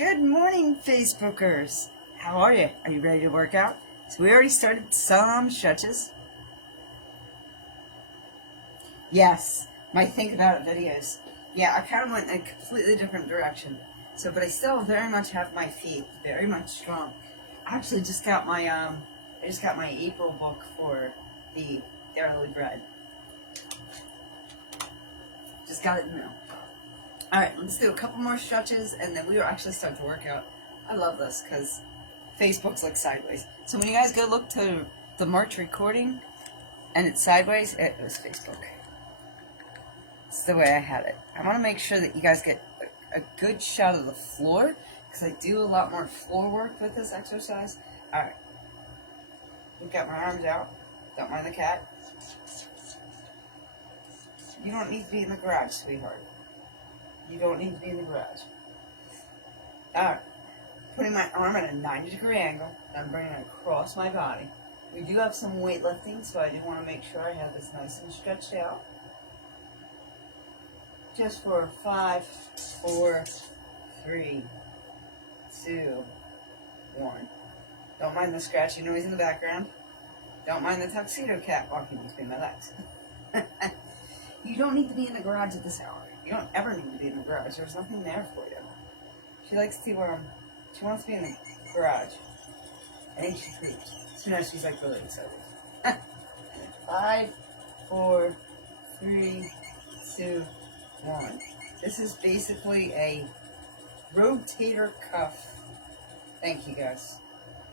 Good morning, Facebookers. How are you? Are you ready to work out? So we already started some stretches. Yes, my Think About It videos. Yeah, I kind of went in a completely different direction. But I still very much have my feet very much strong. I actually just got my April book for the Daily Bread. Just got it in the mail. Alright, let's do a couple more stretches and then we will actually start to work out. I love this because Facebook's like sideways. So when you guys go look to the March recording and it's sideways, it was Facebook. It's the way I had it. I want to make sure that you guys get a good shot of the floor because I do a lot more floor work with this exercise. Alright. I've got my arms out. Don't mind the cat. You don't need to be in the garage, sweetheart. You don't need to be in the garage. Alright. Putting my arm at a 90-degree angle, and I'm bringing it across my body. We do have some weightlifting, so I do want to make sure I have this nice and stretched out. Just for 5, 4, 3, 2, 1. Don't mind the scratchy noise in the background. Don't mind the tuxedo cat walking between my legs. You don't need to be in the garage at this hour. You don't ever need to be in the garage. There's nothing there for you. She likes to, she wants to be in the garage. I think she creeps. So now she's like really excited. 5, 4, 3, 2, 1. This is basically a rotator cuff. Thank you guys.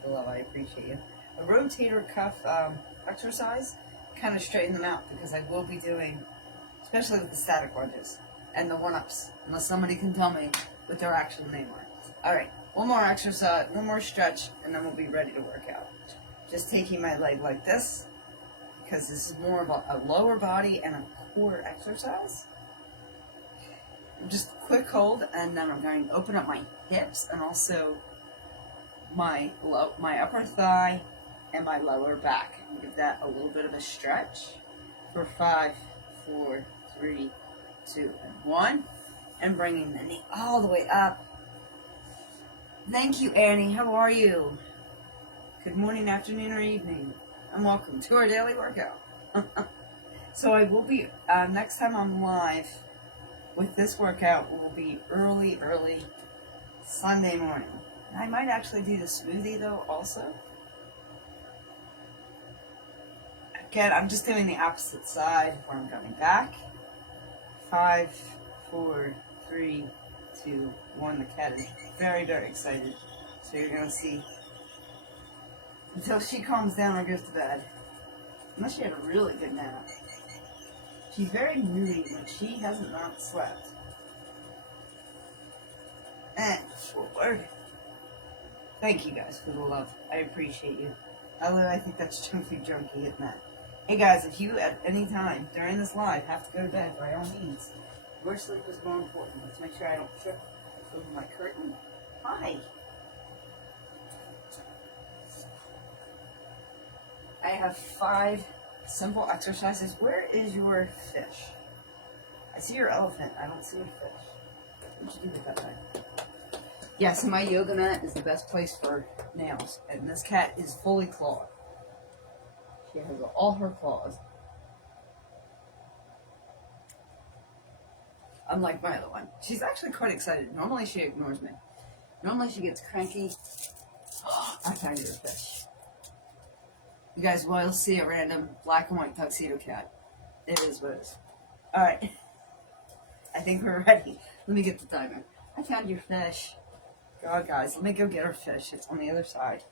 The love, I appreciate you. A rotator cuff exercise. Kind of straighten them out because I will be doing, especially with the static lunges and the one-ups, unless somebody can tell me what their actual name are. Alright, one more exercise, one more stretch, and then we'll be ready to work out. Just taking my leg like this, because this is more of a lower body and a core exercise. Just a quick hold, and then I'm going to open up my hips and also my upper thigh and my lower back. Give that a little bit of a stretch for 5, 4, 3, 2, and 1. And bringing the knee all the way up. Thank you, Annie. How are you? Good morning, afternoon, or evening. And welcome to our daily workout. So I will be, next time I'm live with this workout will be early Sunday morning. I might actually do the smoothie though also. Again, I'm just doing the opposite side where I'm going back. 5, 4, 3, 2, 1. The cat is very, very excited. So you're going to see until she calms down or goes to bed. Unless she had a really good nap. She's very moody when she hasn't not slept. And forward. Thank you guys for the love. I appreciate you. Although I think that's Chunky Junkie, isn't that? Hey guys, if you at any time during this live have to go to bed, by all means, your sleep is more important. Let's make sure I don't trip over my curtain. Hi. I have 5 simple exercises. Where is your fish? I see your elephant. I don't see your fish. What did you do with that thing? Yes, and my yoga mat is the best place for nails. And this cat is fully clawed. She has all her claws. Unlike my other one. She's actually quite excited. Normally she ignores me. Normally she gets cranky. I found your fish. You guys will see a random black and white tuxedo cat. It is what it is. Alright. I think we're ready. Let me get the timer. I found your fish. God, guys, let me go get her fish. It's on the other side.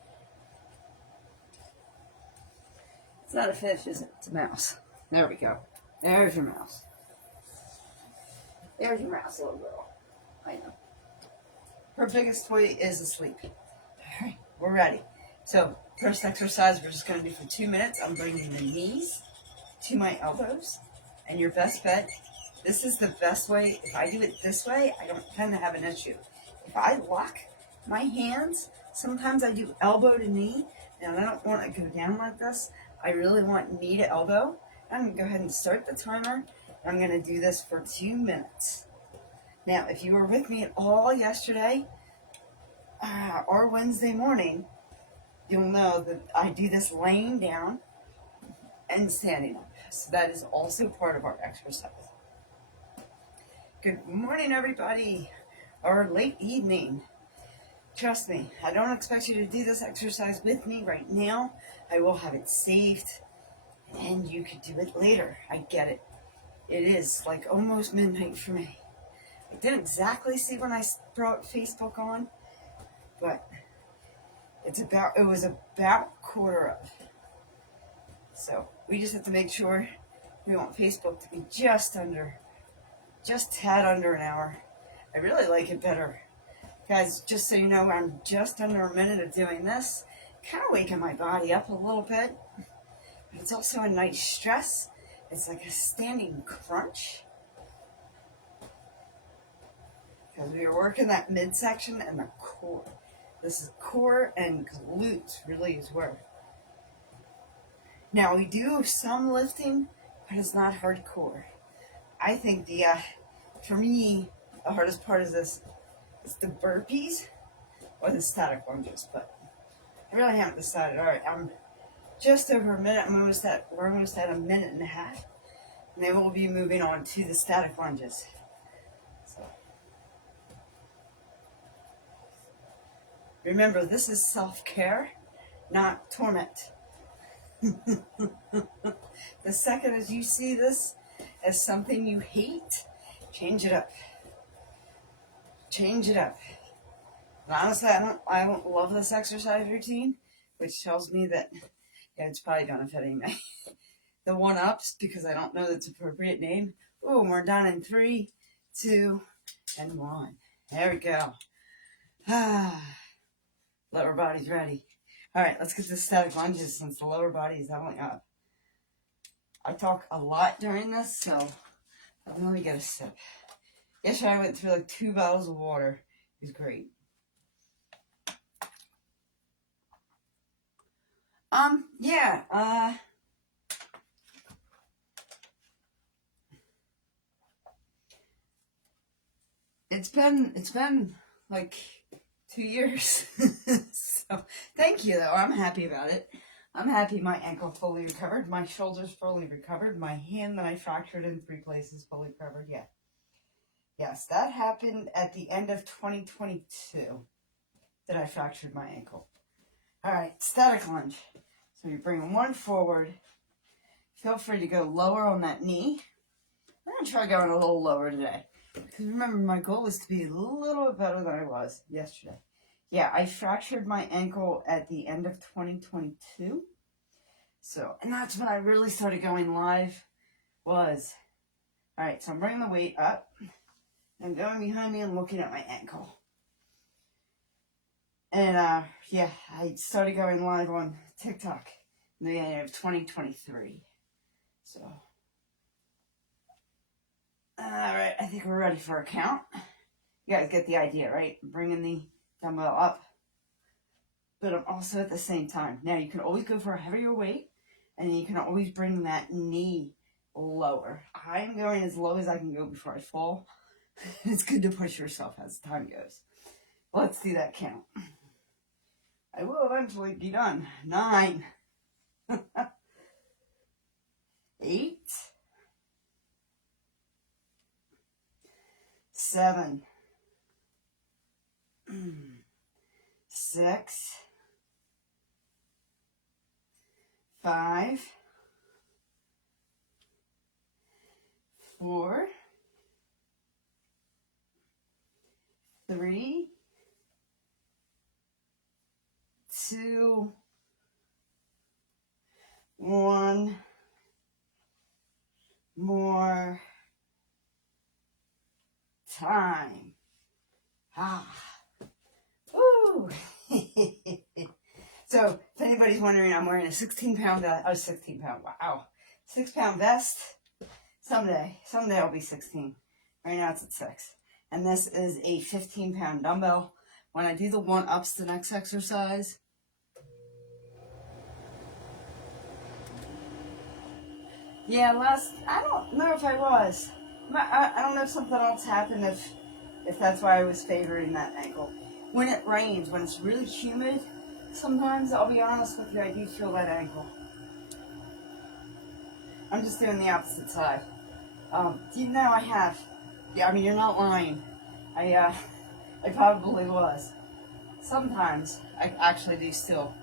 It's not a fish, is it? It's a mouse. There we go. There's your mouse. There's your mouse, little girl. I know. Her biggest toy is asleep. Alright, we're ready. So, first exercise we're just going to do for 2 minutes. I'm bringing the knees to my elbows. And your best bet, this is the best way. If I do it this way, I don't tend to have an issue. If I lock my hands, sometimes I do elbow to knee, and I don't want to go down like this. I really want knee to elbow. I'm going to go ahead and start the timer. I'm going to do this for 2 minutes. Now, if you were with me at all yesterday, or Wednesday morning, you'll know that I do this laying down and standing up. So that is also part of our exercise. Good morning, everybody, or late evening. Trust me, I don't expect you to do this exercise with me right now. I will have it saved, and you could do it later. I get it. It is like almost midnight for me. I didn't exactly see when I brought Facebook on, but it was about quarter of. So we just have to make sure we want Facebook to be just tad under an hour. I really like it better. Guys, just so you know, I'm just under a minute of doing this. Kind of waking my body up a little bit. But it's also a nice stress. It's like a standing crunch. Because we are working that midsection and the core. This is core and glutes really is where. Now we do some lifting, but it's not hardcore. I think for me, the hardest part is this. It's the burpees or the static lunges, but I really haven't decided. All right, I'm just over a minute. We're almost at a minute and a half, and then we'll be moving on to the static lunges. So remember, this is self-care, not torment. The second as you see this as something you hate, change it up. Change it up. And honestly, I don't love this exercise routine, which tells me that it's probably benefiting me. The 1-ups, because I don't know that's appropriate name. Oh, we're done in 3, 2, and 1. There we go. Lower body's ready. All right, let's get to static lunges since the lower body is doubling up. I talk a lot during this, so let me get a sip. Yesterday I went through like 2 bottles of water. It was great. It's been like 2 years. So thank you though. I'm happy about it. I'm happy my ankle fully recovered, my shoulders fully recovered, my hand that I fractured in 3 places fully recovered. Yeah. Yes, that happened at the end of 2022 that I fractured my ankle. All right, static lunge. So you're bringing one forward. Feel free to go lower on that knee. I'm going to try going a little lower today. Because remember, my goal is to be a little bit better than I was yesterday. Yeah, I fractured my ankle at the end of 2022. So, and that's when I really started going live was. All right, so I'm bringing the weight up. And going behind me and looking at my ankle. And I started going live on TikTok in the end of 2023. So, all right, I think we're ready for a count. You guys get the idea, right? Bringing the dumbbell up, but I'm also at the same time. Now you can always go for a heavier weight, and you can always bring that knee lower. I'm going as low as I can go before I fall. It's good to push yourself as time goes. Let's do that count. I will eventually be done. 9, 8, 7, 6, 5, 4, 3, 2, 1, more time. Ooh. So, if anybody's wondering, I'm wearing a 16-pound, 6-pound vest. Someday I'll be 16. Right now it's at 6. And this is a 15-pound dumbbell. When I do the 1-ups, the next exercise, I don't know if I was. I don't know if something else happened, if that's why I was favoring that ankle. when it rains, when it's really humid, sometimes, I'll be honest with you, I do feel that ankle. I'm just doing the opposite side. Do you know I have? Yeah, I mean, you're not lying. I probably was. Sometimes I actually do still.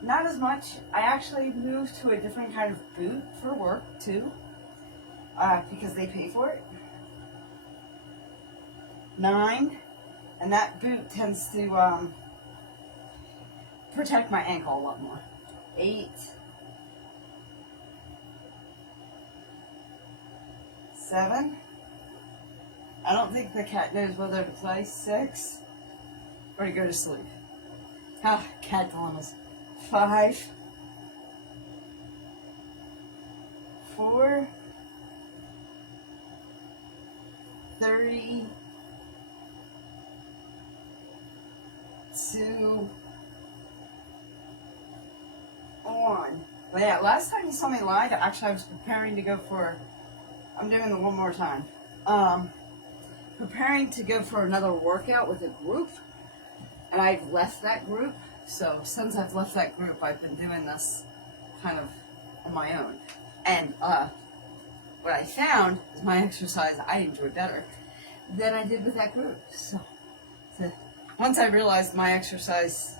Not as much. I actually moved to a different kind of boot for work too, because they pay for it. 9, and that boot tends to protect my ankle a lot more. 8, 7. I don't think the cat knows whether to play. 6, or to go to sleep. Ah, cat dilemmas. 5, 4, 30, 2, 1. But yeah, last time you saw me live, actually I was preparing to go for, I'm doing it one more time. Preparing to go for another workout with a group, and I've left that group. So since I've left that group, I've been doing this kind of on my own. And what I found is my exercise I enjoy better than I did with that group. So once I realized my exercise,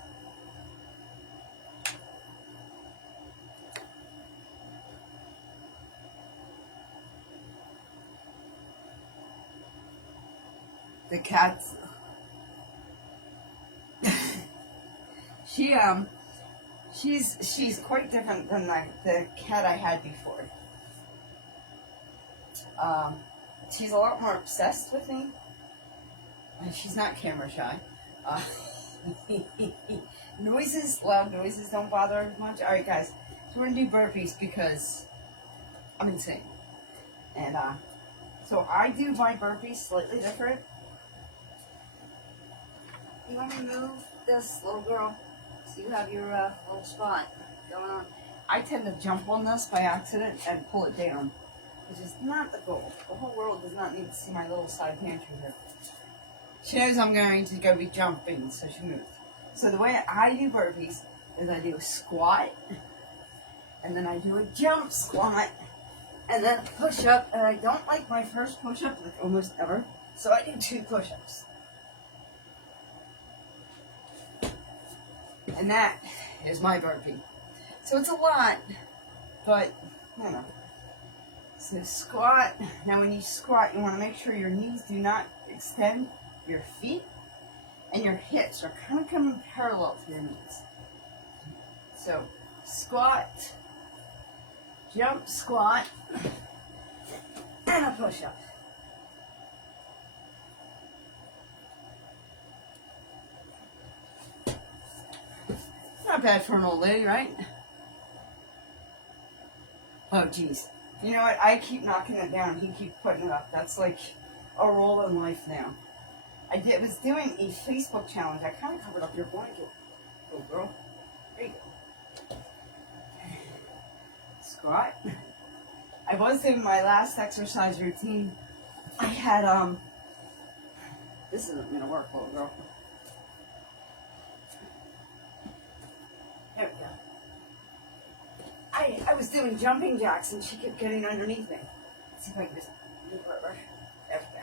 the cat's she's quite different than the cat I had before. She's a lot more obsessed with me. And she's not camera shy. Loud noises don't bother her much. Alright guys, so we're gonna do burpees because I'm insane. And so I do my burpees slightly different. You want me to move this, little girl? So you have your little spot going on. I tend to jump on this by accident and pull it down, which is not the goal. The whole world does not need to see my little side pantry here. She knows I'm going to go be jumping, so she moved. So the way I do burpees is I do a squat, and then I do a jump squat, and then a push-up, and I don't like my first push-up like almost ever, so I do 2 push-ups. And that is my burpee. So it's a lot, but, you know. So squat. Now when you squat, you want to make sure your knees do not extend. Your feet and your hips are kind of coming parallel to your knees. So squat, jump, squat, and a push-up. Not bad for an old lady, right? Oh, geez. You know what? I keep knocking it down. He keeps putting it up. That's like a role in life now. I was doing a Facebook challenge. I kind of covered up your blanket. Go, girl. There you go. Squat. I was doing my last exercise routine. I had, this isn't going to work, little girl. There we go. I was doing jumping jacks and she kept getting underneath me. Let's see if I can just move her over. There we go.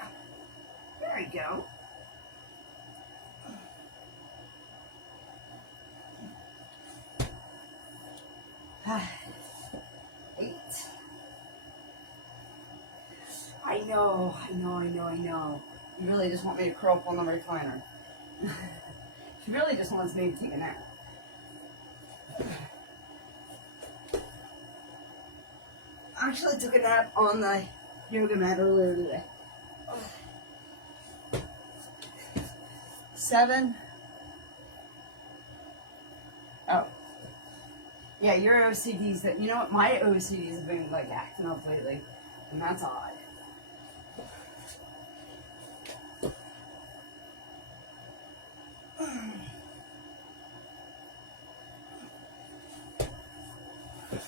There we go. Eight. I know. You really just want me to curl up on the recliner. She really just wants me to take a nap. I actually took a nap on the yoga mat earlier today. 7. Oh. Yeah, your OCDs, that, you know what, my OCDs have been like acting up lately, and that's odd.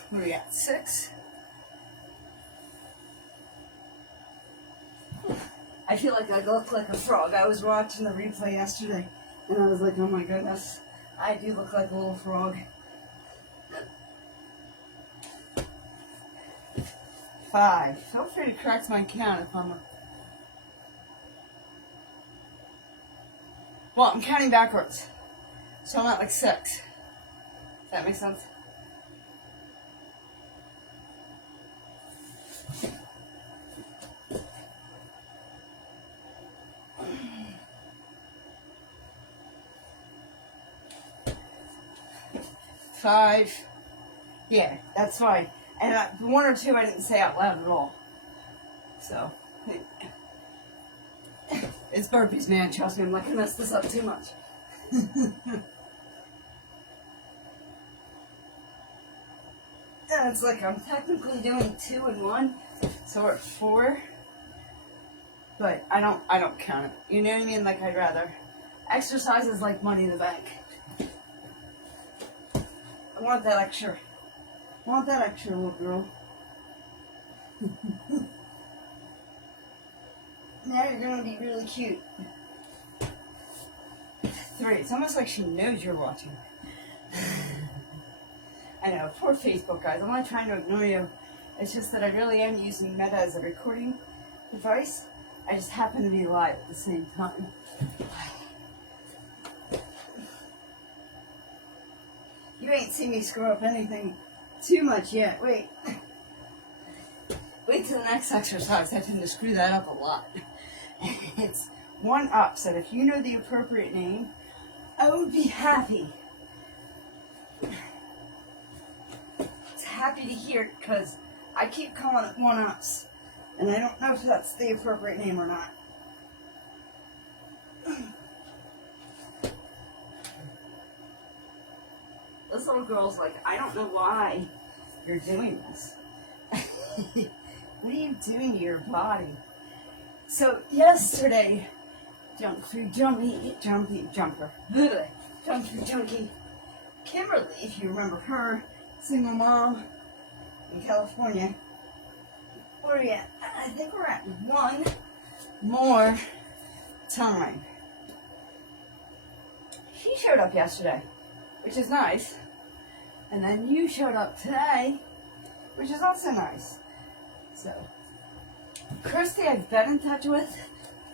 What do we got? 6. I feel like I look like a frog. I was watching the replay yesterday. And I was like, oh my goodness, I do look like a little frog. 5. Feel free to correct my count if I'm well, I'm counting backwards. So I'm at like 6. Does that make sense? Five. Yeah, that's fine. And the 1 or 2 I didn't say out loud at all. So, it's burpees, man. Trust me, I'm not going to mess this up too much. It's like I'm technically doing 2 and 1, so we're at 4. But I don't count it. You know what I mean? Like, I'd rather. Exercise is like money in the bank. I want that extra. I want that extra, little girl. Now you're gonna be really cute. 3. It's almost like she knows you're watching. I know, poor Facebook guys. I'm not trying to ignore you. It's just that I really am using Meta as a recording device. I just happen to be live at the same time. You ain't seen me screw up anything too much yet. Wait. Wait till the next exercise. I tend to screw that up a lot. It's 1-ups, and if you know the appropriate name, I would be happy. It's happy to hear it because I keep calling it 1-ups, and I don't know if that's the appropriate name or not. This little girl's like, I don't know why you're doing this. What are you doing to your body? So yesterday, jumper, junkie, Kimberly, if you remember her, single mom in California. Where are we at? I think we're at 1 more time. She showed up yesterday, which is nice. And then you showed up today, which is also nice. So, Kirsty, I've been in touch with.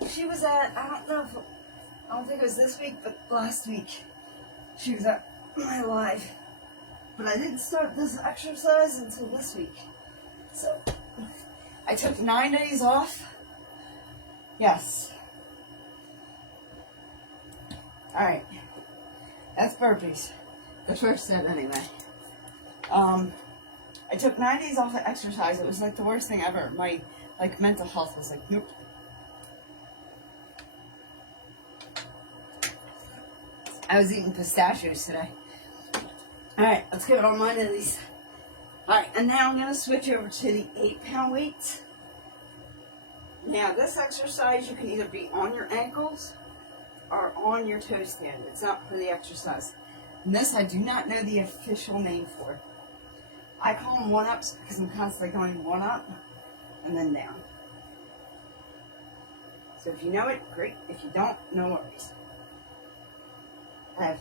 She was at, I don't think it was this week, but last week. She was at my live. But I didn't start this exercise until this week. So, I took 9 days off. Yes. Alright. That's burpees. The first set, anyway. I took 9 days off of exercise. It was like the worst thing ever. My mental health was like, nope. I was eating pistachios today. Alright, let's give it on mine at least. Alright, and now I'm going to switch over to the 8-pound weights. Now, this exercise, you can either be on your ankles or on your toe stand. It's not for the exercise. And this I do not know the official name for. I call them 1-ups because I'm constantly going 1 up and then down. So if you know it, great. If you don't, no worries. I have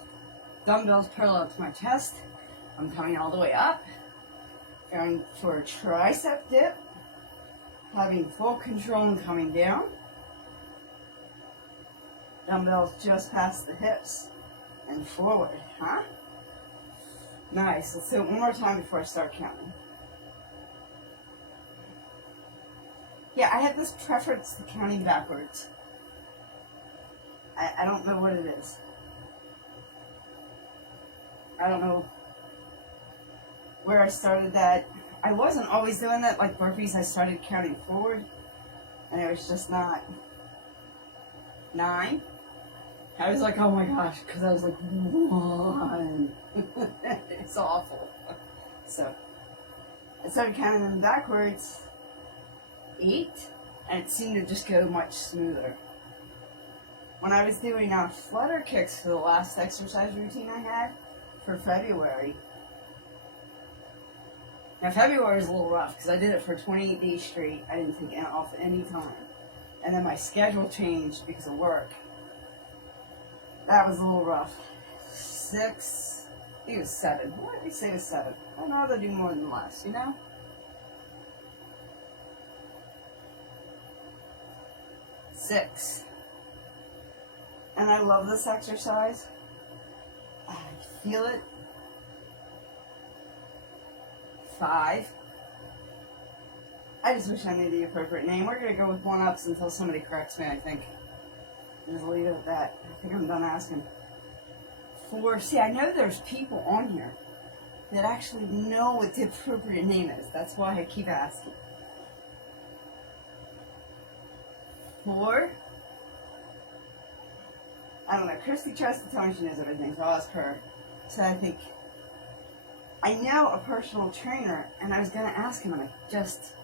dumbbells parallel to my chest. I'm coming all the way up. Going for a tricep dip. Having full control and coming down. Dumbbells just past the hips and forward, huh? Nice. Let's do it one more time before I start counting. Yeah, I have this preference to counting backwards. I don't know what it is. I don't know where I started that. I wasn't always doing that, like burpees. I started counting forward, and it was just not 9. I was like, oh my gosh, because I was like, 1. It's awful. So, I started counting them backwards, 8, and it seemed to just go much smoother. When I was doing flutter kicks for the last exercise routine I had for February. Now, February was a little rough because I did it for 28 days straight. I didn't take it off at any time. And then my schedule changed because of work. That was a little rough. 6. I think it was 7. Why did we say it was 7? I'd rather do more than less, you know? 6. And I love this exercise. I feel it. 5. I just wish I knew the appropriate name. We're going to go with 1-ups until somebody corrects me, I think. Just leave it at that. I think I'm done asking. 4. See, I know there's people on here that actually know what the appropriate name is. That's why I keep asking. 4. I don't know. Christy tries to tell me she knows everything, so I'll ask her. So I think I know a personal trainer, and I was going to ask him, and I just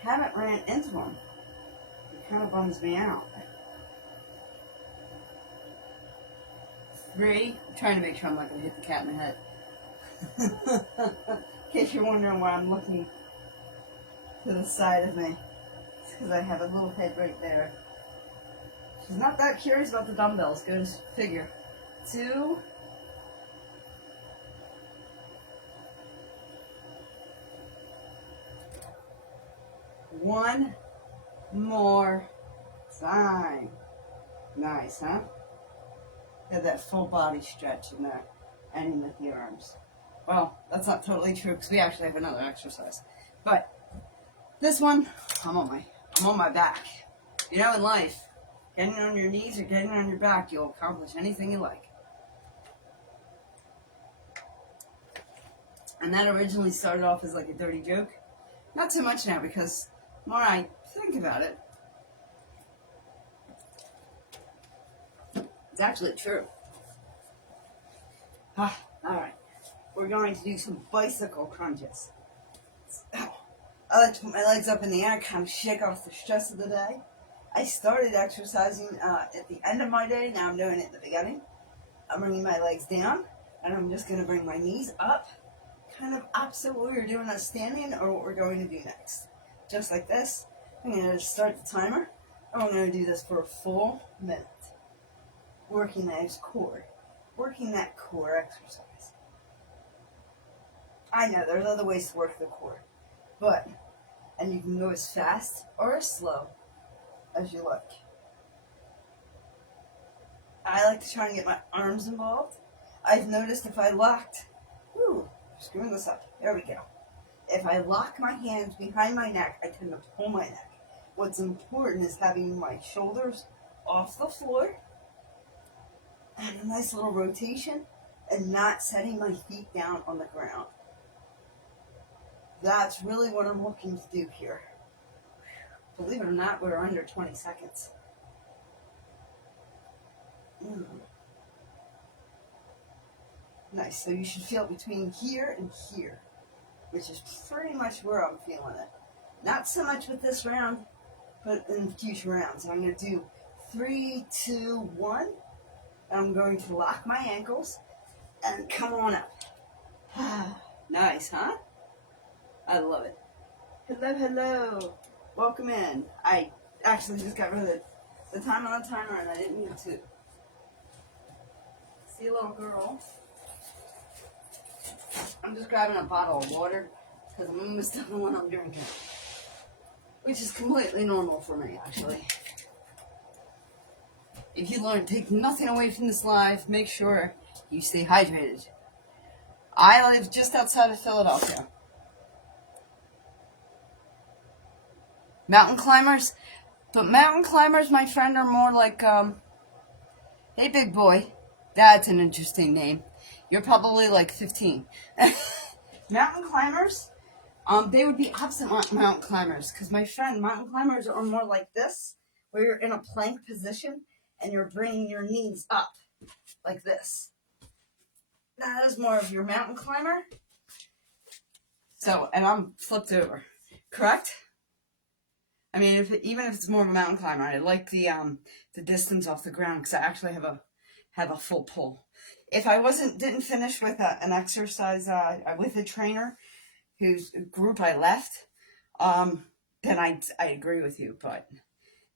haven't ran into him. It kind of bums me out. 3. I'm trying to make sure I'm not going to hit the cat in the head. In case you're wondering why I'm looking to the side of me. It's because I have a little head right there. She's not that curious about the dumbbells. Go to figure. 2. 1 more time. Nice, huh? Get that full body stretch in there, ending with the arms. Well, that's not totally true because we actually have another exercise. But this one, I'm on my back. You know, in life, getting on your knees or getting on your back, you'll accomplish anything you like. And that originally started off as like a dirty joke. Not so much now because the more I think about it, it's actually true. Alright, we're going to do some bicycle crunches. I like to put my legs up in the air, kind of shake off the stress of the day. I started exercising at the end of my day, now I'm doing it at the beginning. I'm bringing my legs down, and I'm just going to bring my knees up, kind of opposite what we were doing as standing or what we're going to do next. Just like this. I'm going to start the timer. I'm going to do this for a full minute. Working that core. Working that core exercise. I know there's other ways to work the core. And you can go as fast or as slow as you like. I like to try and get my arms involved. I've noticed if I locked, screwing this up, there we go. If I lock my hands behind my neck, I tend to pull my neck. What's important is having my shoulders off the floor and a nice little rotation and not setting my feet down on the ground. That's really what I'm looking to do here. Believe it or not, we're under 20 seconds. Nice, so you should feel between here and here, which is pretty much where I'm feeling it. Not so much with this round, but in future rounds. I'm going to do 3, 2, 1. I'm going to lock my ankles and come on up. Nice, huh? I love it. Hello, hello. Welcome in. I actually just got rid of the time on the timer and I didn't need to. See a little girl. I'm just grabbing a bottle of water because I'm almost done the one I'm drinking. Which is completely normal for me, actually. If you learn to take nothing away from this life, make sure you stay hydrated. I live just outside of Philadelphia. Mountain climbers? But mountain climbers, my friend, are more like, hey, big boy. That's an interesting name. You're probably like 15. Mountain climbers, they would be opposite mountain climbers. Because my friend, mountain climbers are more like this, where you're in a plank position and you're bringing your knees up like this. That is more of your mountain climber. So, and I'm flipped over. Correct? I mean, even if it's more of a mountain climber, I like the distance off the ground because I actually have a full pull. If I didn't finish with an exercise with a trainer whose group I left, then I agree with you. But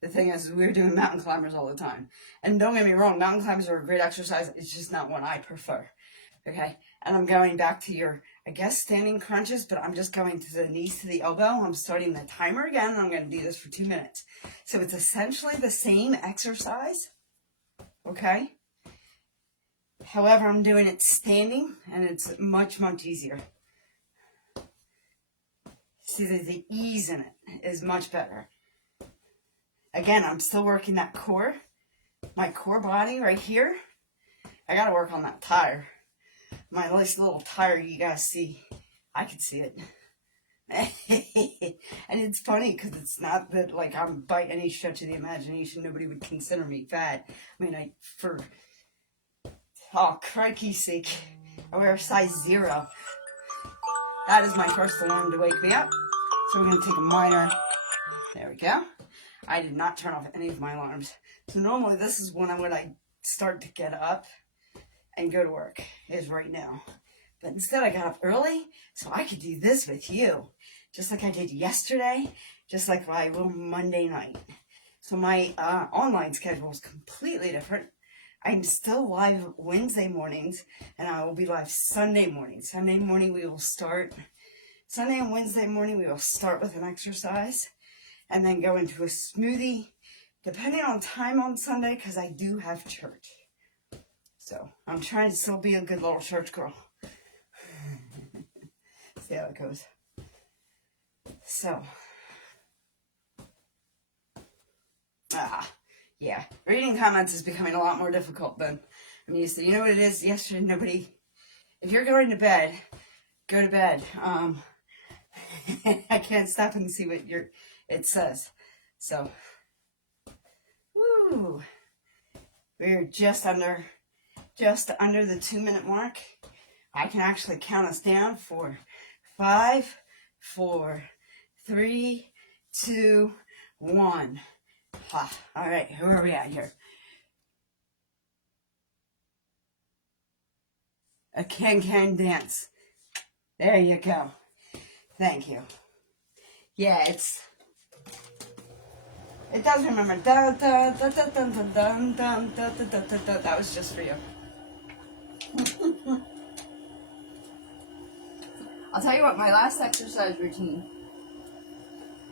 The thing is, we're doing mountain climbers all the time. And don't get me wrong, mountain climbers are a great exercise. It's just not one I prefer. Okay? And I'm going back to your, I guess, standing crunches, but I'm just going to the knees to the elbow. I'm starting the timer again, and I'm going to do this for 2 minutes. So it's essentially the same exercise. Okay? However, I'm doing it standing, and it's much, much easier. See, the ease in it is much better. Again, I'm still working that core, my core body right here. I got to work on that tire. My nice little tire, you guys see. I can see it. And it's funny because it's not that like I'm by any stretch of the imagination, nobody would consider me fat. I mean, for oh crikey's sake, I wear a size 0. That is my first alarm to wake me up. So we're going to take a minor. There we go. I did not turn off any of my alarms. So normally this is when I start to get up and go to work, is right now. But instead I got up early so I could do this with you. Just like I did yesterday, just like I will Monday night. So my online schedule is completely different. I'm still live Wednesday mornings, and I will be live Sunday morning. Sunday and Wednesday morning we will start with an exercise and then go into a smoothie, depending on time on Sunday, because I do have church. So I'm trying to still be a good little church girl. See how it goes. So, yeah, reading comments is becoming a lot more difficult than I'm used to. You know what it is? Yesterday, if you're going to bed, go to bed. I can't stop and see what it says. So, woo, we're just under the 2-minute mark. I can actually count us down for 5, 4, 3, 2, 1. All right, who are we at here? A can dance. There you go. Thank you. Yeah, it does remember. That was just for you. I'll tell you what, my last exercise routine,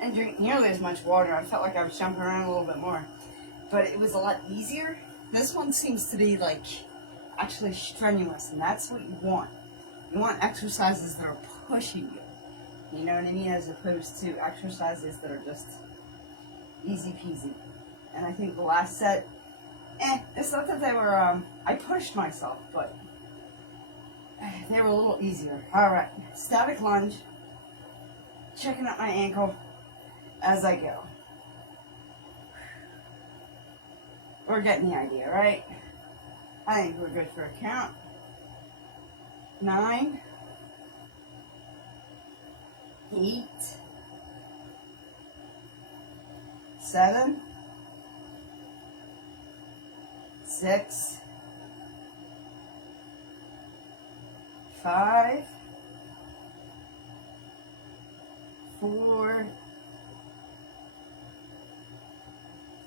and drink nearly as much water. I felt like I was jumping around a little bit more, but it was a lot easier. This one seems to be like actually strenuous, and that's what you want. You want exercises that are pushing you. You know what I mean? As opposed to exercises that are just easy peasy. And I think the last set, it's not that they were, I pushed myself, but they were a little easier. All right, static lunge, checking out my ankle as I go. We're getting the idea, right? I think we're good for a count. 9, 8, 7, 6, 5, 4,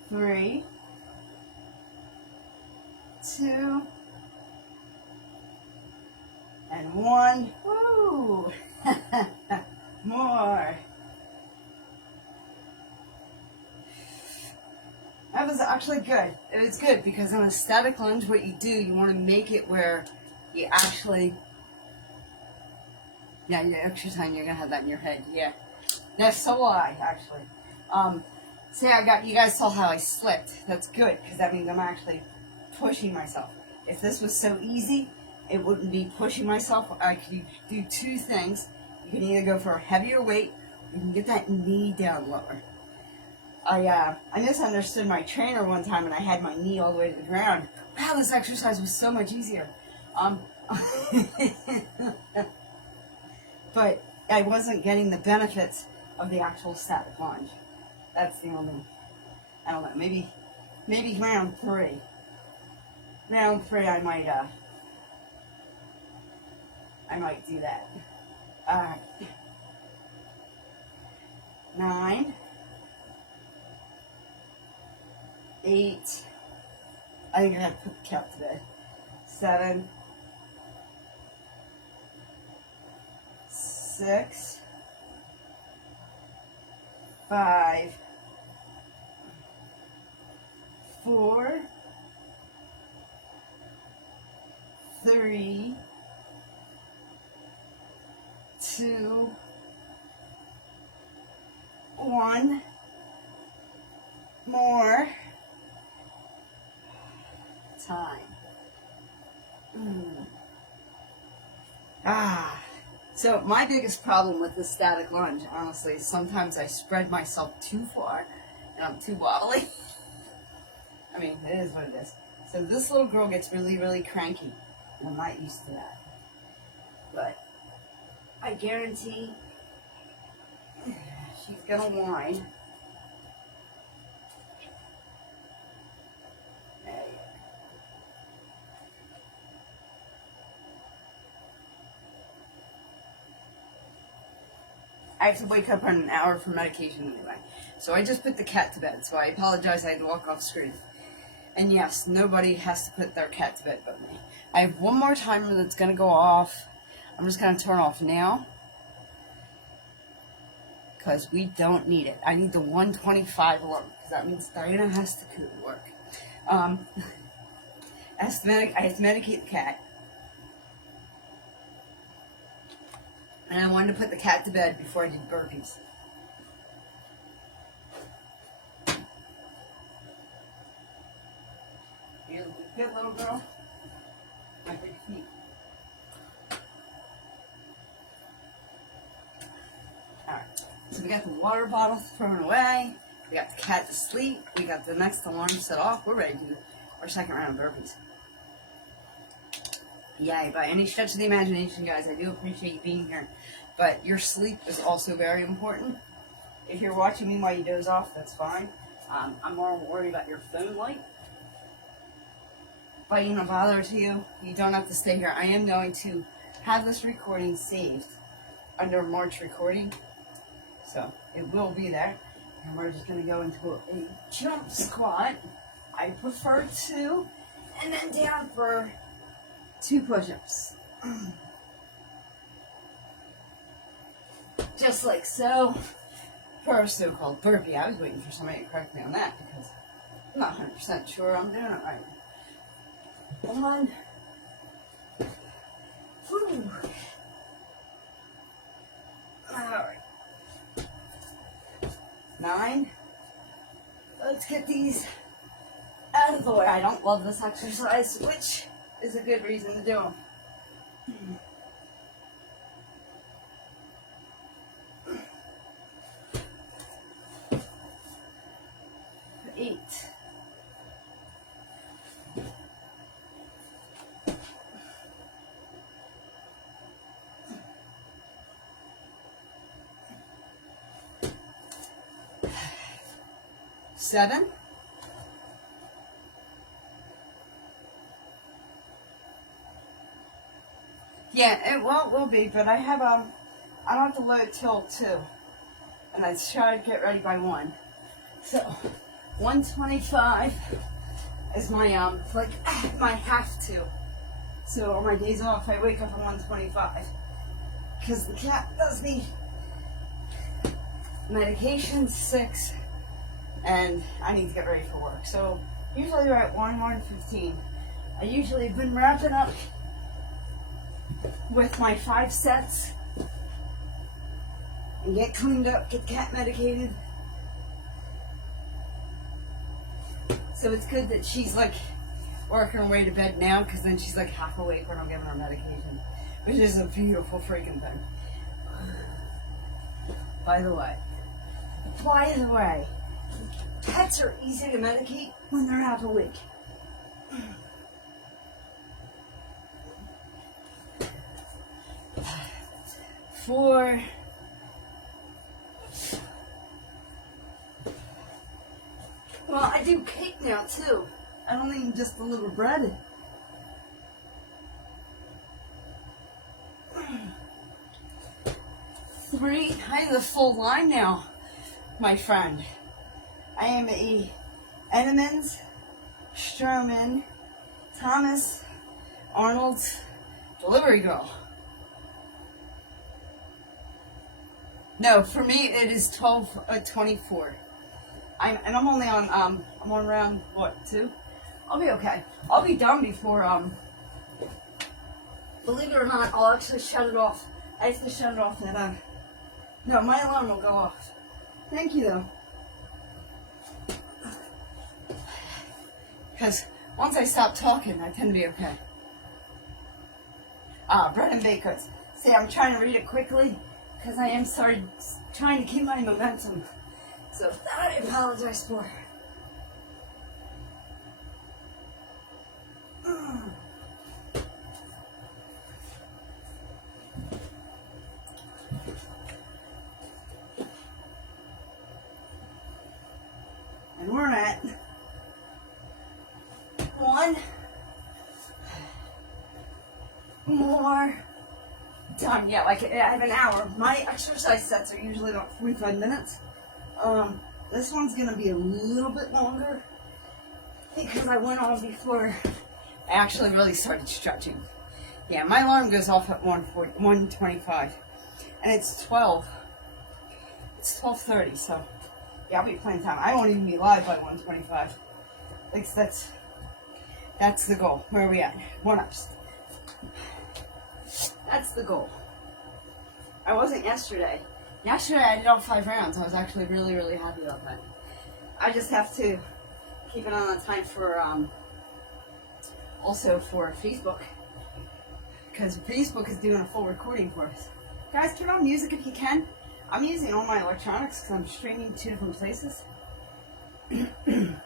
3, 2, and 1. Woo! More. That was actually good. It was good because on a static lunge, what you do, you want to make it where you actually, yeah, your extra time, you're going to have that in your head. Yeah. Yeah, so will I, actually. See, you guys saw how I slipped. That's good because that means I'm actually pushing myself. If this was so easy, it wouldn't be pushing myself. I could do 2 things. You can either go for a heavier weight, or you can get that knee down lower. I misunderstood my trainer one time, and I had my knee all the way to the ground. Wow, this exercise was so much easier. But I wasn't getting the benefits of the actual static lunge. That's the only, I don't know, maybe round 3. Round 3 I might do that. Alright. 9, 8. I think I have to put the cat to bed. 7, 6, 5, 4, 3, 2, 1. More time. So my biggest problem with the static lunge, honestly, is sometimes I spread myself too far and I'm too wobbly. I mean, it is what it is. So this little girl gets really, really cranky, and I'm not used to that. But I guarantee she's gonna whine. I have to wake up in an hour for medication anyway. So I just put the cat to bed. So I apologize I had to walk off screen. And yes, nobody has to put their cat to bed but me. I have one more timer that's going to go off. I'm just going to turn off now. Because we don't need it. I need the 125 alarm. Because that means Diana has to work. I have to medicate the cat. And I wanted to put the cat to bed before I did burpees. You good little girl? My big feet. Alright, so we got the water bottle thrown away. We got the cat to sleep. We got the next alarm set off. We're ready to do our second round of burpees. Yay, by any stretch of the imagination, guys, I do appreciate you being here. But your sleep is also very important. If you're watching me while you doze off, that's fine. I'm more worried about your phone light. But you know, bother to you, you don't have to stay here. I am going to have this recording saved under March recording. So it will be there. And we're just going to go into a jump squat. I prefer 2. And then down for 2 push-ups. Just like so. For a so-called burpee. I was waiting for somebody to correct me on that because I'm not 100% sure I'm doing it right. 1. Whew. Alright. 9. Let's get these out of the way. I don't love this exercise, which is a good reason to do them. 8. 7. 'It will be, but I don't have to load till 2. And I try to get ready by 1. So 125 is my my have to. So on my days off I wake up at 125. Because the cat does need medication, 6, and I need to get ready for work. So usually we're at 1:15. I usually have been wrapping up with my 5 sets and get cleaned up, get cat medicated. So it's good that she's like working her way to bed now, because then she's like half awake when I'm giving her medication, which is a beautiful freaking thing. By the way, pets are easy to medicate when they're half awake. Four. Well, I do cake now too. I don't even just deliver bread. 3. I am the full line now, my friend. I am a Enemans Stroman, Thomas, Arnold, delivery girl. No, for me it is 12:24. I'm only on I'm on round what, 2? I'll be okay. I'll be done before believe it or not, I'll actually shut it off. I have to shut it off that no, my alarm will go off. Thank you though. Because once I stop talking, I tend to be okay. Bread and baked goods. See, I'm trying to read it quickly because I am trying to keep my momentum. So that I apologize for. And we're at 1 more time. Yeah, like I have an hour. My exercise sets are usually about 45 minutes. This one's gonna be a little bit longer because I went on before I actually really started stretching. Yeah, my alarm goes off at 1:25, and it's 12:30. So yeah, I'll be playing time. I won't even be live by 1:25. Like that's the goal. Where are we at? 1-ups. That's the goal. I wasn't yesterday. Yesterday I did all 5 rounds. I was actually really, really happy about that. I just have to keep it on the time for also for Facebook, because Facebook is doing a full recording for us. Guys, turn on music if you can. I'm using all my electronics because I'm streaming 2 different places. And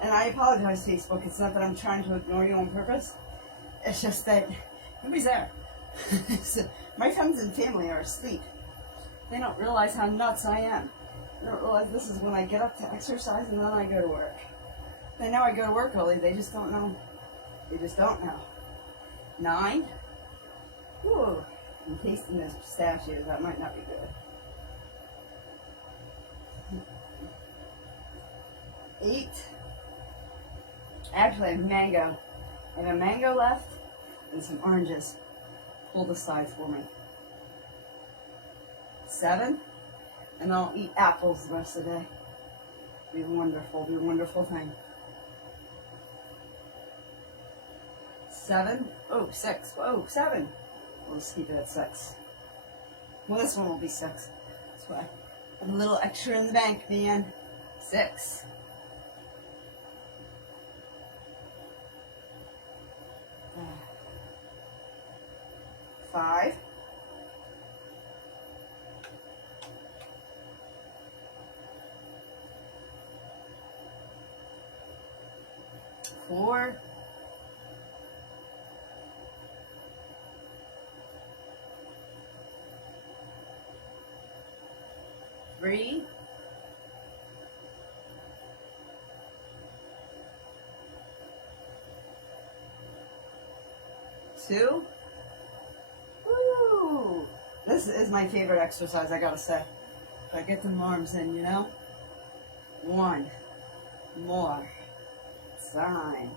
I apologize, Facebook. It's not that I'm trying to ignore you on purpose. It's just that nobody's there. So, my friends and family are asleep. They don't realize how nuts I am. They don't realize this is when I get up to exercise and then I go to work. They know I go to work early. They just don't know. They just don't know. 9. Whoa. I'm tasting those pistachios. That might not be good. 8. Actually, I have mango. I have a mango left and some oranges. Pulled aside for me. 7. And I'll eat apples the rest of the day. Be wonderful. Be a wonderful thing. 7. Oh, 6. Oh, 7. We'll just keep it at 6. Well, this one will be 6. That's why. A little extra in the bank, man. 6. 5. 4. 3. 2. Woo! This is my favorite exercise, I gotta say. If I get them arms in, you know? 1 more time.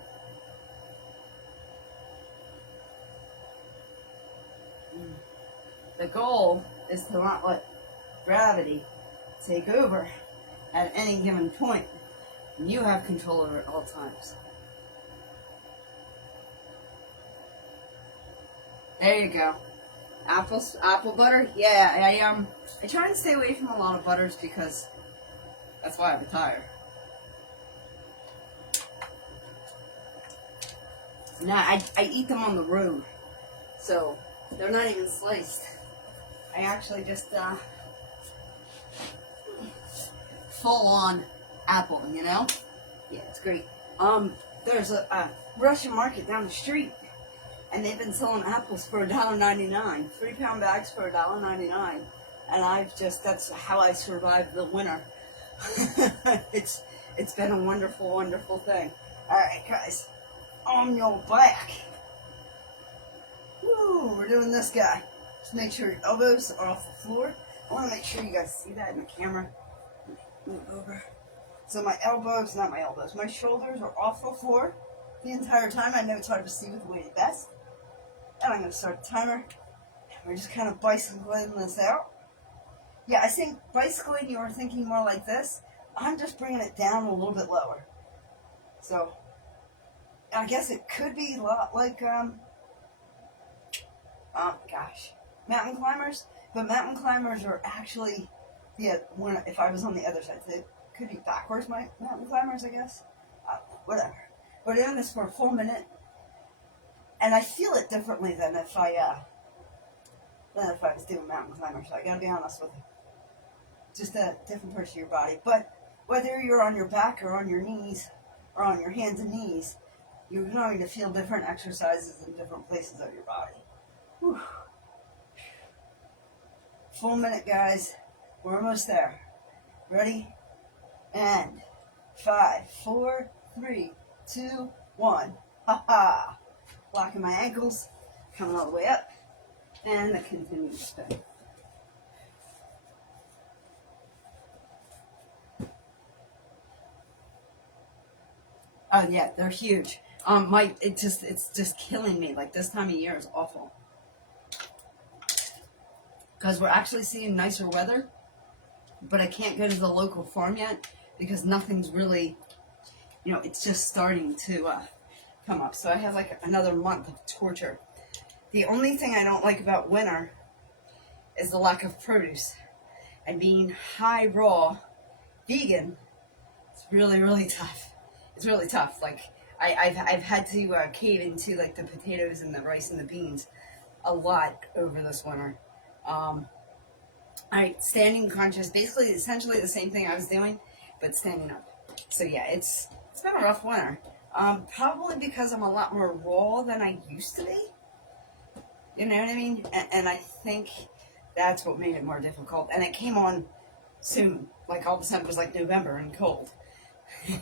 The goal is to not let gravity take over at any given point. You have control over it all times. There you go. Apple butter? Yeah, I try to stay away from a lot of butters because that's why I retire. Nah, I eat them on the road, so they're not even sliced. I actually just full on apple, you know? Yeah, it's great. There's a Russian market down the street, and they've been selling apples for $1.99, 3-pound bags for $1.99, and that's how I survived the winter. It's been a wonderful, wonderful thing. All right, guys, on your back. Woo, we're doing this guy. Just make sure your elbows are off the floor. I want to make sure you guys see that in the camera. Move over. So my elbows, not my elbows, my shoulders are off the floor the entire time. I know it's hard to see with the weighted vest. And I'm going to start the timer. We're just kind of bicycling this out. Yeah, I think bicycling, you were thinking more like this. I'm just bringing it down a little bit lower. So, I guess it could be a lot like, mountain climbers. But mountain climbers are actually, yeah, if I was on the other side, it could be backwards mountain climbers, I guess. Whatever. We're doing this for a full minute. And I feel it differently than if I was doing mountain climbers. So I gotta be honest with you. Just a different part of your body. But whether you're on your back or on your knees or on your hands and knees, you're going to feel different exercises in different places of your body. Whew. Full minute, guys. We're almost there. Ready? And 5, 4, 3, 2, 1. Ha ha! Locking my ankles, coming all the way up, and the continued spin. Oh yeah, they're huge. It's just killing me. Like this time of year is awful. Because we're actually seeing nicer weather, but I can't go to the local farm yet because nothing's really, it's just starting to come up. So I have like another month of torture. The only thing I don't like about winter is the lack of produce. And being high raw vegan, it's really, really tough. It's really tough. Like I've had to cave into like the potatoes and the rice and the beans a lot over this winter. Standing crunches, basically essentially the same thing I was doing, but standing up. So yeah, it's been a rough winter. Probably because I'm a lot more raw than I used to be. You know what I mean? And I think that's what made it more difficult. And it came on soon. Like all of a sudden it was like November and cold.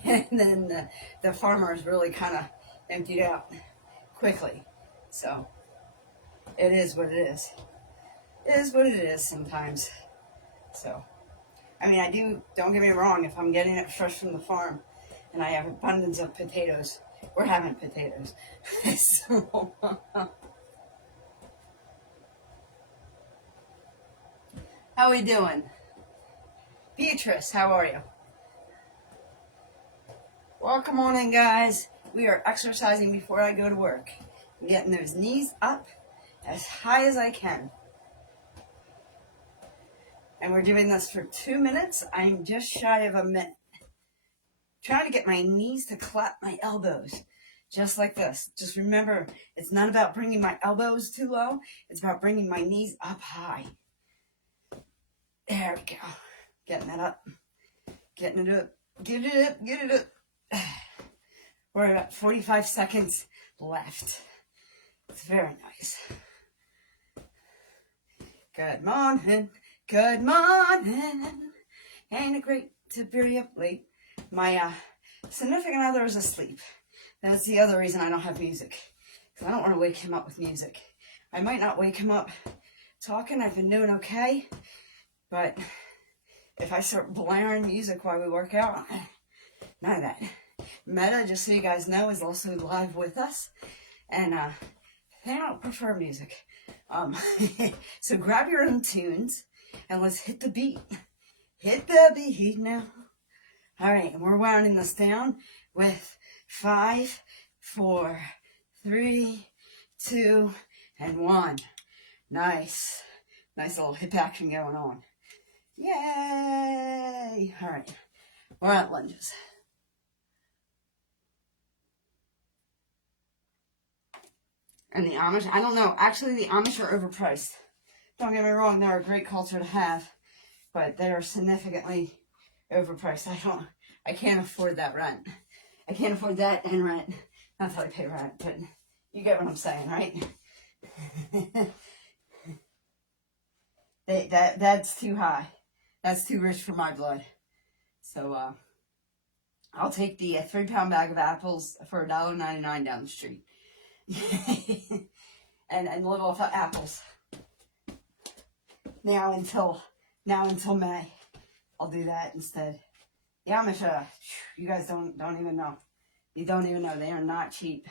And then the farmers really kind of emptied out quickly. So it is what it is. It is what it is sometimes. So, I mean, don't get me wrong, if I'm getting it fresh from the farm and I have abundance of potatoes, we're having potatoes. So, how we doing? Beatrice, how are you? Welcome on in, guys. We are exercising before I go to work. I'm getting those knees up as high as I can. And we're doing this for 2 minutes. I'm just shy of a minute. Trying to get my knees to clap my elbows. Just like this. Just remember, it's not about bringing my elbows too low. It's about bringing my knees up high. There we go. Getting that up. Getting it up. Get it up. Get it up. We're about 45 seconds left. It's very nice. Good morning. Good morning. Ain't it great to be up late? My significant other is asleep. That's the other reason I don't have music. Because I don't want to wake him up with music. I might not wake him up talking. I've been doing okay. But if I start blaring music while we work out, none of that. Meta, just so you guys know, is also live with us. And they don't prefer music. So grab your own tunes and let's hit the beat. Hit the beat now. All right, and we're winding this down with 5, 4, 3, 2, and 1. Nice. Nice little hip action going on. Yay! All right, we're at lunges. And the Amish, I don't know. Actually, the Amish are overpriced. Don't get me wrong, they're a great culture to have, but they are significantly overpriced. I can't afford that rent. I can't afford that and rent. Not that I pay rent, but you get what I'm saying, right? That's too high. That's too rich for my blood. So I'll take the 3-pound bag of apples for $1.99 down the street. and live off of apples. Now until May. I'll do that instead. The Amish, you guys don't even know. You don't even know. They are not cheap.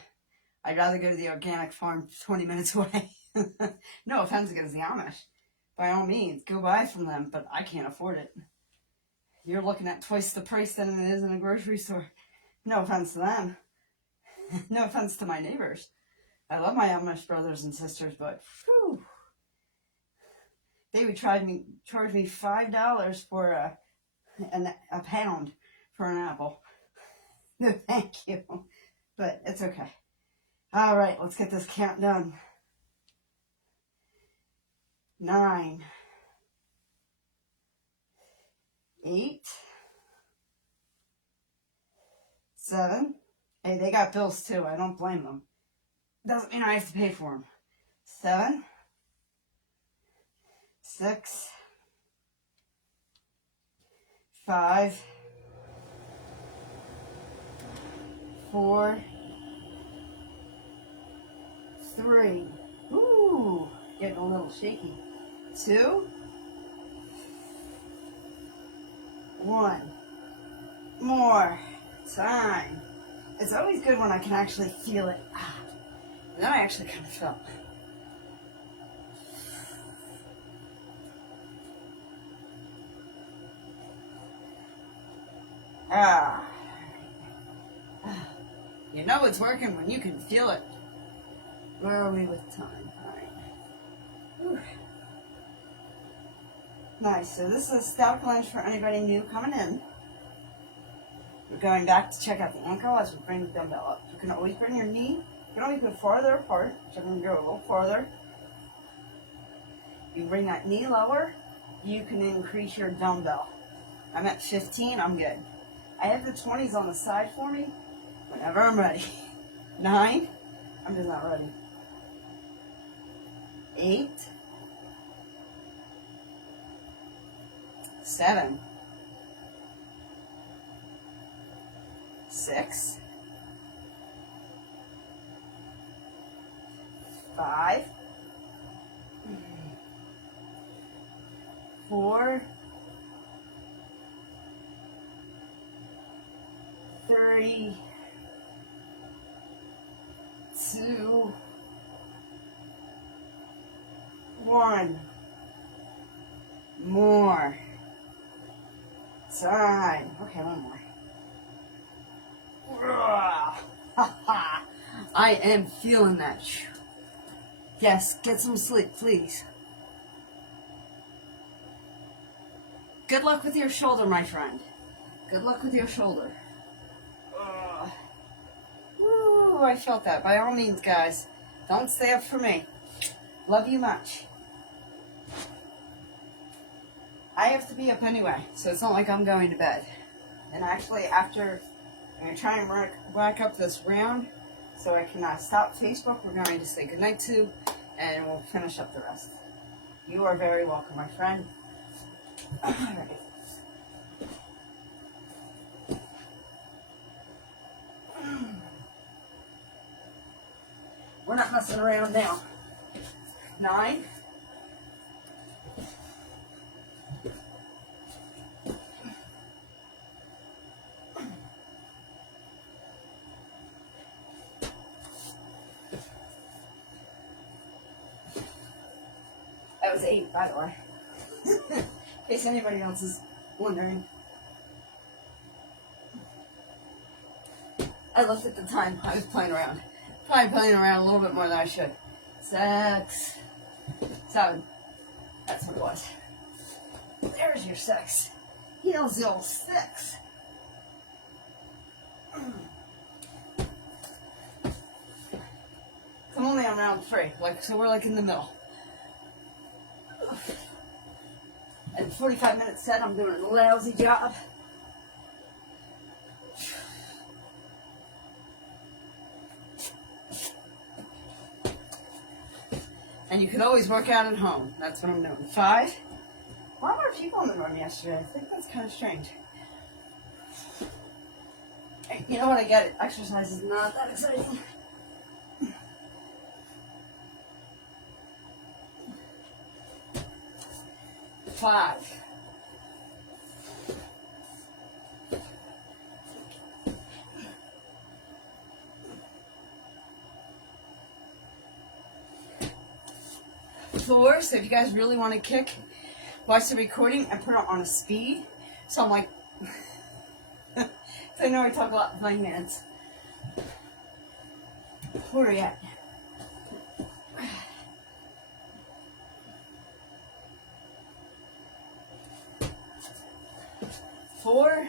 I'd rather go to the organic farm 20 minutes away. No offense against the Amish. By all means, go buy from them, but I can't afford it. You're looking at twice the price than it is in a grocery store. No offense to them. No offense to my neighbors. I love my Amish brothers and sisters, but whew, they would charge me $5 for a pound for an apple. No, thank you. But it's okay. All right, let's get this count done. 9, 8, 7. Hey, they got bills too. I don't blame them. Doesn't mean I have to pay for them. 7, 6, 5, 4, 3. Ooh, getting a little shaky. 2, 1. More time. It's always good when I can actually feel it. And then I actually kind of felt. You know it's working when you can feel it. Where are we with time? All right. Nice. So this is a scalp lunge for anybody new coming in. We're going back to check out the ankle as we bring the dumbbell up. You can always bring your knee. You can always go farther apart. So I'm going to go a little farther. You bring that knee lower. You can increase your dumbbell. I'm at 15. I'm good. I have the 20s on the side for me whenever I'm ready. 9. I'm just not ready. 8. 7. 6. 5. 4. 3. 2. 1. More time. Okay, one more. I am feeling that. Yes, get some sleep, please. Good luck with your shoulder, my friend. Good luck with your shoulder. Woo, I felt that. By all means, guys, don't stay up for me. Love you much. I have to be up anyway, so it's not like I'm going to bed. And actually, after I'm going to try and rack up this round so I can stop Facebook, we're going to say goodnight to, and we'll finish up the rest. You are very welcome, my friend. All right. We're not messing around now. 9. 8, by the way. In case anybody else is wondering. I looked at the time. I was playing around. Probably playing around a little bit more than I should. 6, 7. That's what it was. There's your 6. Heels your 6. I'm only on round 3. So we're in the middle. And 45 minutes set, I'm doing a lousy job. And you can always work out at home. That's what I'm doing. 5. A lot more people in the room yesterday. I think that's kind of strange. You know what? I get it. Exercise is not that exciting. 5. 4. So if you guys really want to kick, watch the recording and put it on a speed. So I'm like, so I know I talk a lot with my hands. Where are you at? Four.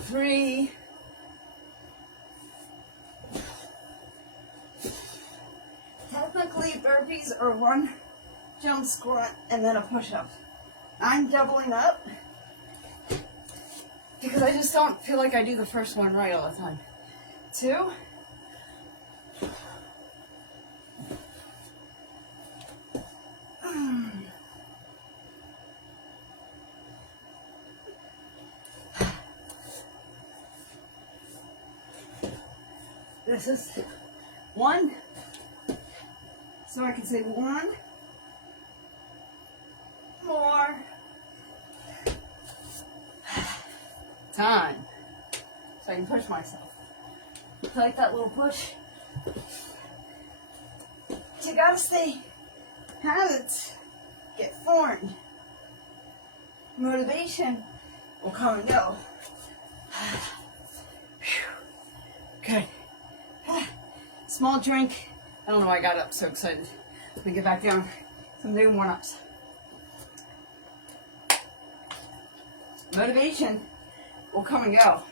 Three. Technically, burpees are one jump squat and then a push-up. I'm doubling up because I just don't feel like I do the first one right all the time. 2. This is 1. So I can say 1 more time. So I can push myself. Like that little push. You gotta stay. Habits get formed. Motivation will come and go. Good. Small drink. I don't know why I got up so excited. Let me get back down. So I'm doing warm-ups. Motivation will come and go.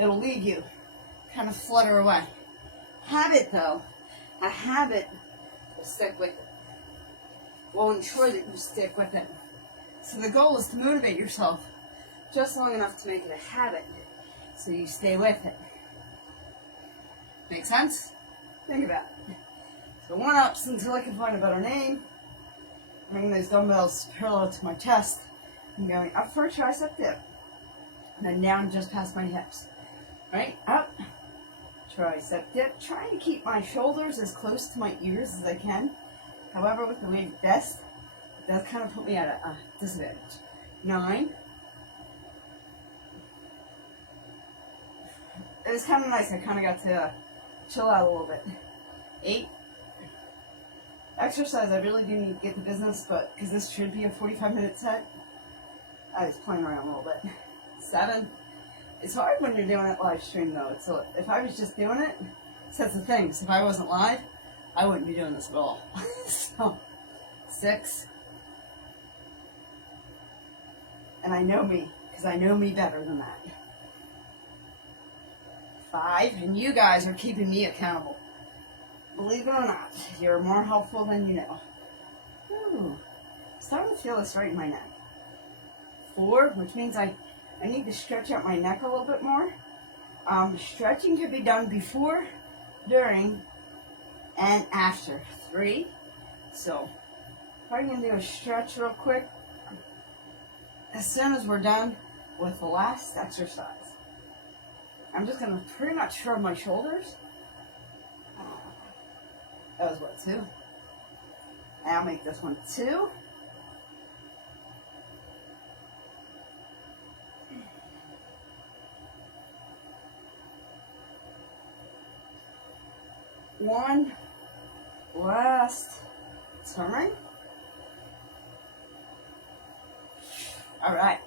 It'll leave you. Kind of flutter away. Habit, though, a habit will stick with it. Will ensure that you stick with it. So the goal is to motivate yourself just long enough to make it a habit so you stay with it. Make sense? Think about it. So one-ups until I can find a better name. Bringing those dumbbells parallel to my chest. I'm going up for a tricep dip. And then down just past my hips. Right? Up. Tricep dip. Trying to keep my shoulders as close to my ears as I can. However, with the weighted desk, it does kind of put me at a disadvantage. 9. It was kind of nice. I kind of got to chill out a little bit. 8. Exercise, I really do need to get the business, but because this should be a 45-minute set, I was playing around a little bit. 7. It's hard when you're doing it live stream, though. So if I was just doing it, that's the thing. So if I wasn't live, I wouldn't be doing this at all. So 6. And I know me, because I know me better than that. 5, and you guys are keeping me accountable. Believe it or not, you're more helpful than you know. Ooh, starting to feel this right in my neck. 4, which means I need to stretch out my neck a little bit more. Stretching can be done before, during, and after. 3, so I'm going to do a stretch real quick as soon as we're done with the last exercise. I'm just going to pretty much shrug my shoulders. That was what, 2? And I'll make this one 2. One last turn. All right,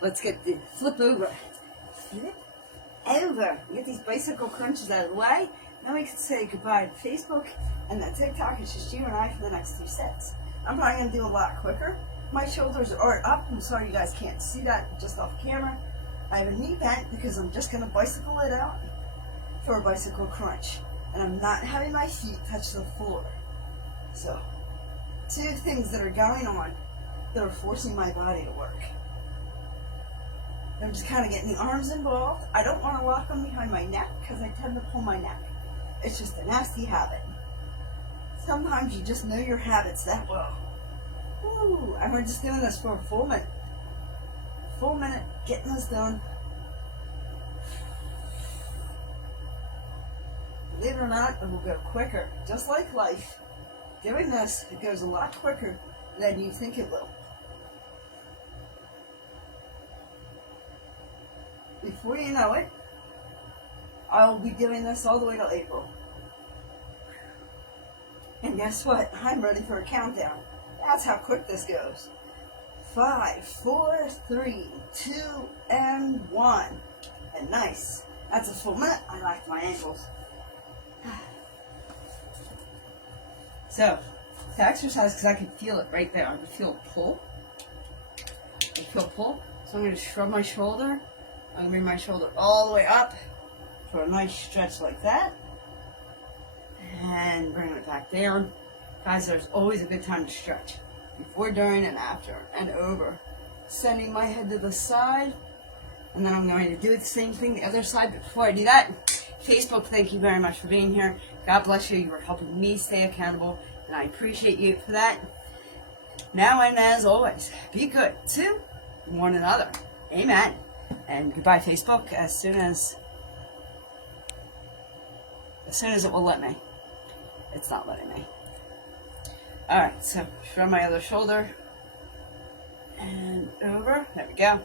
let's get the flip over. Flip over. Get these bicycle crunches out of the way. Now we can say goodbye to Facebook and that TikTok. It's just you and I for the next 2 sets. I'm probably going to do a lot quicker. My shoulders are up. I'm sorry you guys can't see that just off camera. I have a knee bent because I'm just going to bicycle it out for a bicycle crunch. And I'm not having my feet touch the floor. So, 2 things that are going on that are forcing my body to work. I'm just kind of getting the arms involved. I don't want to lock them behind my neck because I tend to pull my neck. It's just a nasty habit. Sometimes you just know your habits that well. Woo, and we're just doing this for a full minute. Full minute, getting this done. Believe it or not, it will go quicker. Just like life. Doing this, it goes a lot quicker than you think it will. before you know it, I'll be doing this all the way till April. And guess what? I'm ready for a countdown. That's how quick this goes. 5, 4, 3, 2, and 1. And nice. That's a full minute. I like my ankles. So, to exercise, because I can feel it right there. I can feel a pull. I feel a pull. So I'm going to shrug my shoulder. I'm going to bring my shoulder all the way up for a nice stretch like that. And bring it back down. Guys, there's always a good time to stretch. Before, during, and after. And over. Sending my head to the side. And then I'm going to do the same thing the other side. But before I do that, Facebook, thank you very much for being here. God bless you. You are helping me stay accountable. And I appreciate you for that. Now and as always, be good to one another. Amen. And goodbye, Facebook, as soon as it will let me. It's not letting me. Alright, so from my other shoulder and over. There we go.